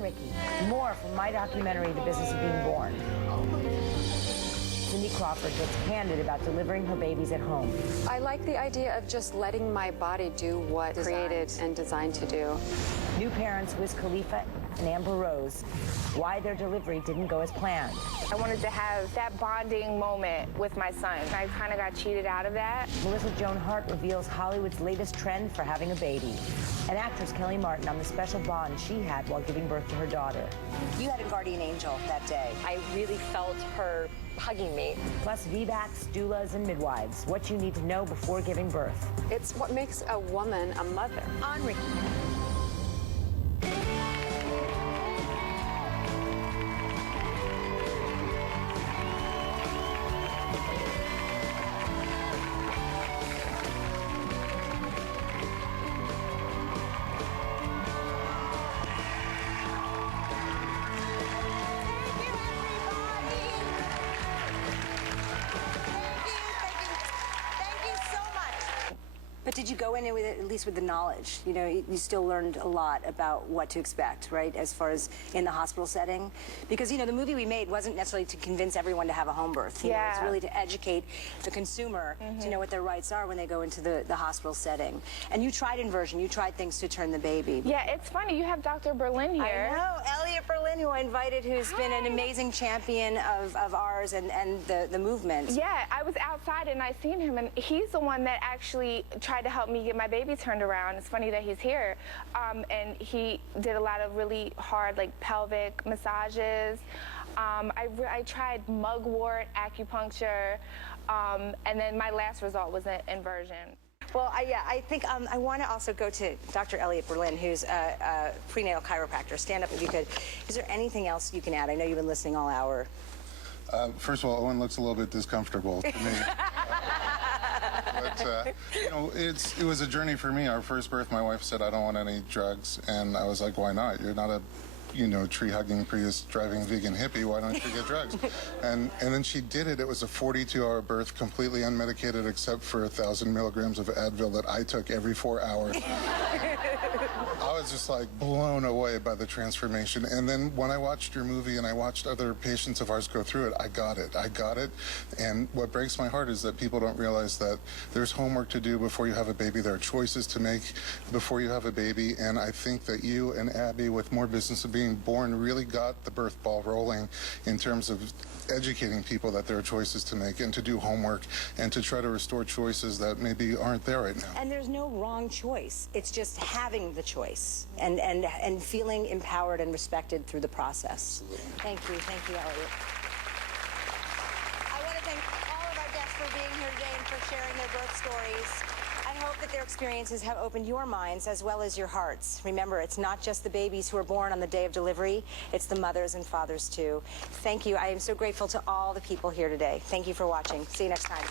I'm Ricki. More from my documentary, The Business of Being Born. Cindy Crawford gets candid about delivering her babies at home. I like the idea of just letting my body do what it's created and designed to do. New parents Wiz Khalifa and Amber Rose, why their delivery didn't go as planned. I wanted to have that bonding moment with my son. I kind of got cheated out of that. Melissa Joan Hart reveals Hollywood's latest trend for having a baby. And actress Kelly Martin on the special bond she had while giving birth to her daughter. You had a guardian angel that day. I really felt her hugging me. Plus VBACs, doulas, and midwives. What you need to know before giving birth. It's what makes a woman a mother. On Ricki. But did you go in with at least with the knowledge? You know, you still learned a lot about what to expect, right, as far as in the hospital setting? Because, you know, the movie we made wasn't necessarily to convince everyone to have a home birth. You know, it's really to educate the consumer to know what their rights are when they go into the hospital setting. And you tried inversion. You tried things to turn the baby. Yeah, it's funny. You have Dr. Berlin here. I know. Elliot Berlin, who I invited, who's been an amazing champion of ours and the movement. Yeah, I was outside and I seen him, and he's the one that actually tried to help me get my baby turned around. It's funny that he's here. And he did a lot of really hard, like, pelvic massages. I tried mugwort, acupuncture, and then my last result was an inversion. Well, I think I want to also go to Dr. Elliot Berlin, who's a prenatal chiropractor. Stand up if you could. Is there anything else you can add? I know you've been listening all hour. First of all, Owen looks a little bit discomfortable to me. But, you know, it was a journey for me. Our first birth, my wife said, I don't want any drugs. And I was like, why not? You're not a, you know, tree-hugging, Prius-driving vegan hippie. Why don't you get drugs? And then she did it. It was a 42-hour birth, completely unmedicated, except for 1,000 milligrams of Advil that I took every 4 hours. I was just like blown away by the transformation. And then when I watched your movie and I watched other patients of ours go through it, I got it. And what breaks my heart is that people don't realize that there's homework to do before you have a baby. There are choices to make before you have a baby. And I think that you and Abby, with More Business of Being Born, really got the birth ball rolling in terms of educating people that there are choices to make and to do homework and to try to restore choices that maybe aren't there right now. And there's no wrong choice. It's just having the choice and feeling empowered and respected through the process. Thank you, Elliot. I want to thank all of our guests for being here today and for sharing their birth stories. I hope that their experiences have opened your minds as well as your hearts. Remember, it's not just the babies who are born on the day of delivery, it's the mothers and fathers too. Thank you. I am so grateful to all the people here today. Thank you for watching. See you next time.